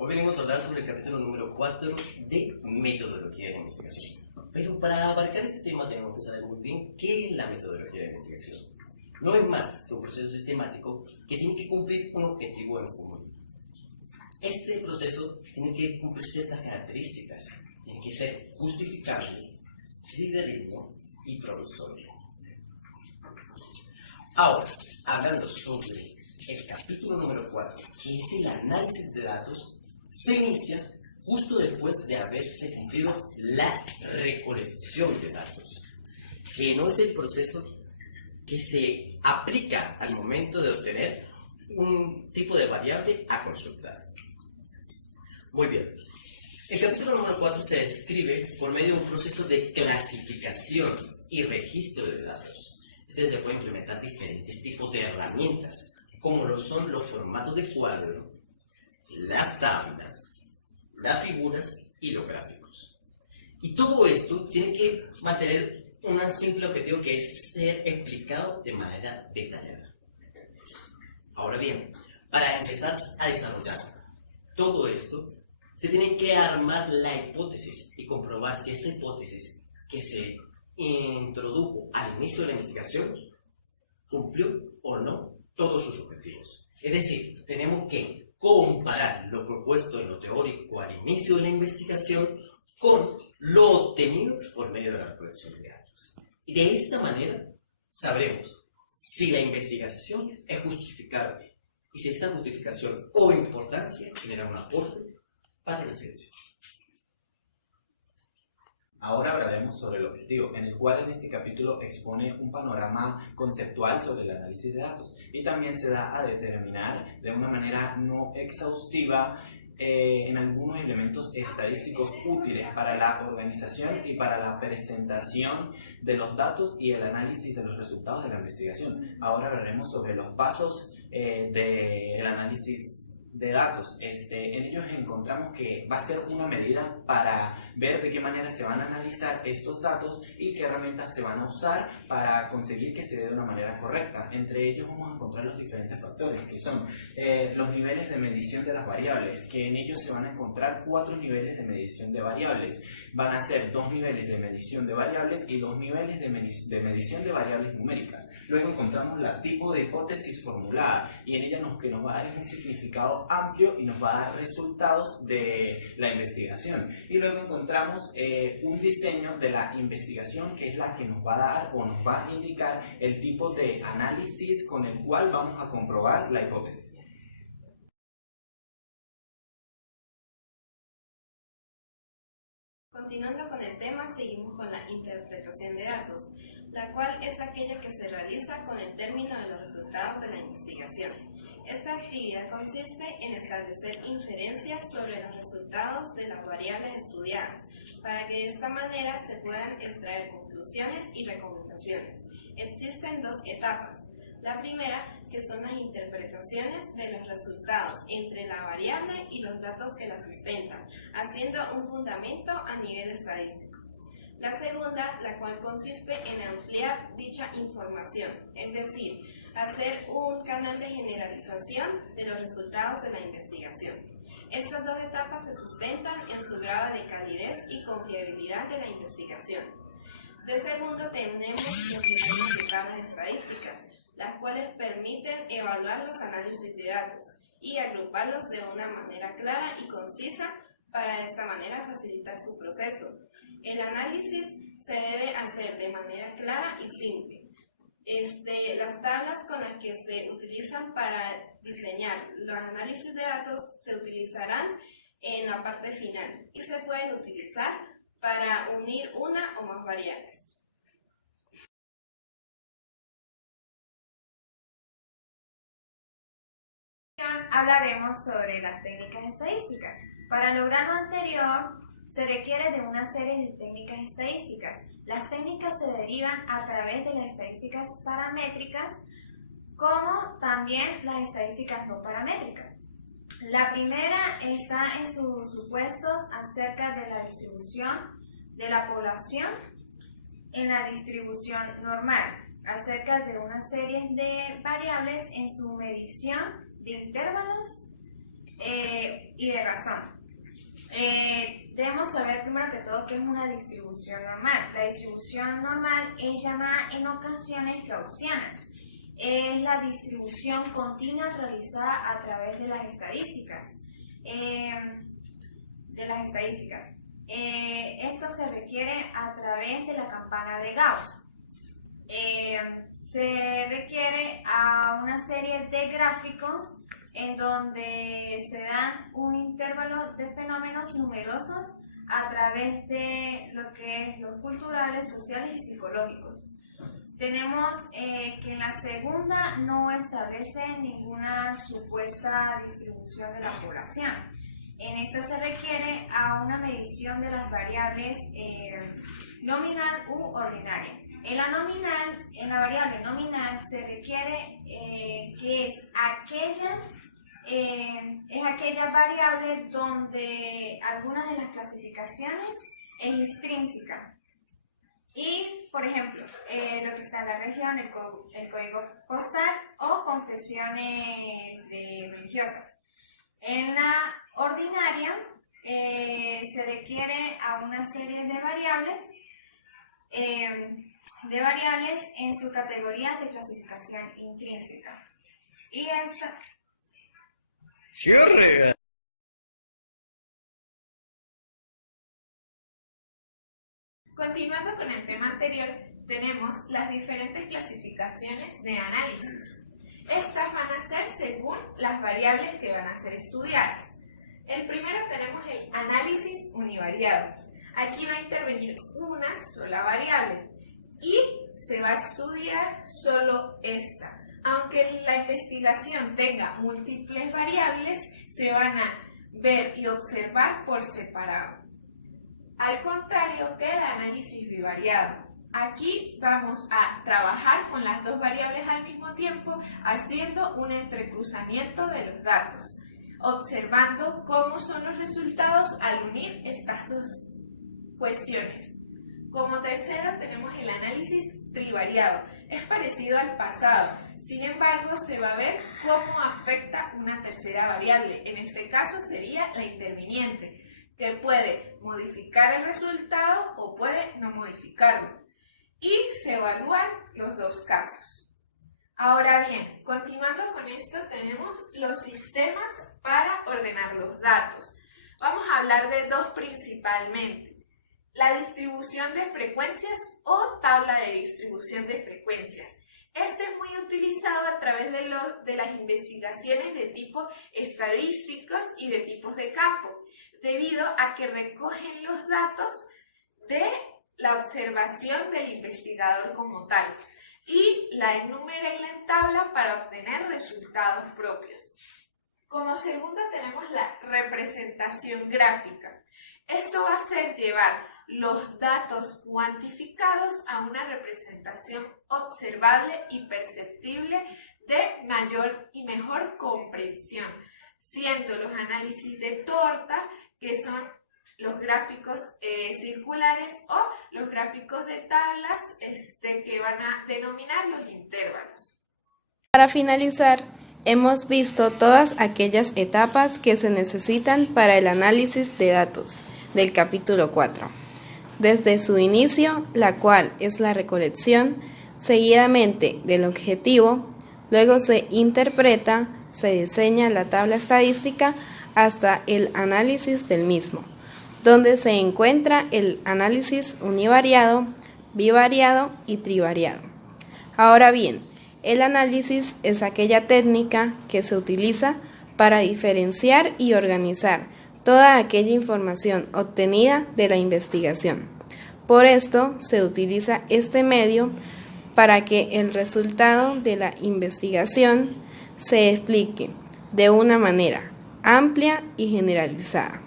Hoy venimos a hablar sobre el capítulo número 4 de metodología de investigación. Pero para abarcar este tema tenemos que saber muy bien qué es la metodología de investigación. No es más que un proceso sistemático que tiene que cumplir un objetivo en común. Este proceso tiene que cumplir ciertas características. Tiene que ser justificable, fidedigno y provisorio. Ahora, hablando sobre el capítulo número 4, que es el análisis de datos, se inicia justo después de haberse cumplido la recolección de datos, que no es el proceso que se aplica al momento de obtener un tipo de variable a consultar. Muy bien. El capítulo número 4 se describe por medio de un proceso de clasificación y registro de datos. Se pueden implementar diferentes tipos de herramientas, como lo son los formatos de cuadro, las tablas, las figuras y los gráficos. Y todo esto tiene que mantener un simple objetivo, que es ser explicado de manera detallada. Ahora bien, para empezar a desarrollar todo esto, se tiene que armar la hipótesis y comprobar si esta hipótesis que se introdujo al inicio de la investigación cumplió o no todos sus objetivos. Es decir, tenemos que comparar lo propuesto en lo teórico al inicio de la investigación con lo obtenido por medio de la recolección de datos. Y de esta manera sabremos si la investigación es justificable y si esta justificación o importancia genera un aporte para la ciencia. Ahora hablaremos sobre el objetivo, en el cual en este capítulo expone un panorama conceptual sobre el análisis de datos y también se da a determinar de una manera no exhaustiva en algunos elementos estadísticos útiles para la organización y para la presentación de los datos y el análisis de los resultados de la investigación. Ahora hablaremos sobre los pasos del análisis de datos. En ellos encontramos que va a ser una medida para ver de qué manera se van a analizar estos datos y qué herramientas se van a usar para conseguir que se dé de una manera correcta. Entre ellos vamos a encontrar los diferentes factores, que son los niveles de medición de las variables, que en ellos se van a encontrar 4 niveles de medición de variables. Van a ser 2 niveles de medición de variables y 2 niveles de medición de variables numéricas. Luego encontramos la tipo de hipótesis formulada, y en ella que nos va a dar un significado amplio y nos va a dar resultados de la investigación. Y luego encontramos un diseño de la investigación, que es la que nos va a dar o nos va a indicar el tipo de análisis con el cual vamos a comprobar la hipótesis. Continuando con el tema, seguimos con la interpretación de datos, la cual es aquella que se realiza con el término de los resultados de la investigación. Esta actividad consiste en establecer inferencias sobre los resultados de las variables estudiadas, para que de esta manera se puedan extraer conclusiones y recomendaciones. Existen 2 etapas. La primera, que son las interpretaciones de los resultados entre la variable y los datos que la sustentan, haciendo un fundamento a nivel estadístico. La segunda, la cual consiste en ampliar dicha información, es decir, hacer un canal de generalización de los resultados de la investigación. Estas 2 etapas se sustentan en su grado de calidez y confiabilidad de la investigación. De segundo, tenemos los sistemas de tablas estadísticas, las cuales permiten evaluar los análisis de datos y agruparlos de una manera clara y concisa para de esta manera facilitar su proceso. El análisis se debe hacer de manera clara y simple. Las tablas con las que se utilizan para diseñar los análisis de datos se utilizarán en la parte final y se pueden utilizar para unir una o más variables. Hablaremos sobre las técnicas estadísticas. Para lograr lo anterior, se requiere de una serie de técnicas estadísticas. Las técnicas se derivan a través de las estadísticas paramétricas, como también las estadísticas no paramétricas. La primera está en sus supuestos acerca de la distribución de la población en la distribución normal, acerca de una serie de variables en su medición de intervalos y de razón. Debemos saber primero que todo qué es una distribución normal. La distribución normal es llamada en ocasiones gaussianas. Es la distribución continua realizada a través de las estadísticas. Esto se requiere a través de la campana de Gauss. Se requiere a una serie de gráficos en donde se dan un intervalo de fenómenos numerosos a través de lo que es los culturales, sociales y psicológicos. Tenemos que en la segunda no establece ninguna supuesta distribución de la población. En esta se requiere a una medición de las variables nominal u ordinaria. En la variable nominal se requiere que es aquella variable donde algunas de las clasificaciones es intrínseca. Y, por ejemplo, lo que está en la región, el código postal o confesiones religiosas. En la ordinaria se requiere a una serie de variables en su categoría de clasificación intrínseca. Y esta... ¡Cierre! Continuando con el tema anterior, tenemos las diferentes clasificaciones de análisis. Estas van a ser según las variables que van a ser estudiadas. El primero tenemos el análisis univariado. Aquí va a intervenir una sola variable y se va a estudiar solo esta. Aunque la investigación tenga múltiples variables, se van a ver y observar por separado. Al contrario que el análisis bivariado. Aquí vamos a trabajar con las dos variables al mismo tiempo, haciendo un entrecruzamiento de los datos, observando cómo son los resultados al unir estas dos cuestiones. Como tercero tenemos el análisis trivariado. Es parecido al pasado, sin embargo se va a ver cómo afecta una tercera variable. En este caso sería la interviniente, que puede modificar el resultado o puede no modificarlo. Y se evalúan los dos casos. Ahora bien, continuando con esto, tenemos los sistemas para ordenar los datos. Vamos a hablar de dos principalmente. La distribución de frecuencias o tabla de distribución de frecuencias. Este es muy utilizado a través de las investigaciones de tipo estadísticos y de tipos de campo, debido a que recogen los datos de la observación del investigador como tal y la enumera en la tabla para obtener resultados propios. Como segunda tenemos la representación gráfica. Esto va a ser llevar los datos cuantificados a una representación observable y perceptible de mayor y mejor comprensión, siendo los análisis de torta, que son los gráficos circulares, o los gráficos de tablas que van a denominar los intervalos. Para finalizar, hemos visto todas aquellas etapas que se necesitan para el análisis de datos del capítulo 4. Desde su inicio, la cual es la recolección, seguidamente del objetivo, luego se interpreta, se diseña la tabla estadística hasta el análisis del mismo, donde se encuentra el análisis univariado, bivariado y trivariado. Ahora bien, el análisis es aquella técnica que se utiliza para diferenciar y organizar toda aquella información obtenida de la investigación. Por esto se utiliza este medio para que el resultado de la investigación se explique de una manera amplia y generalizada.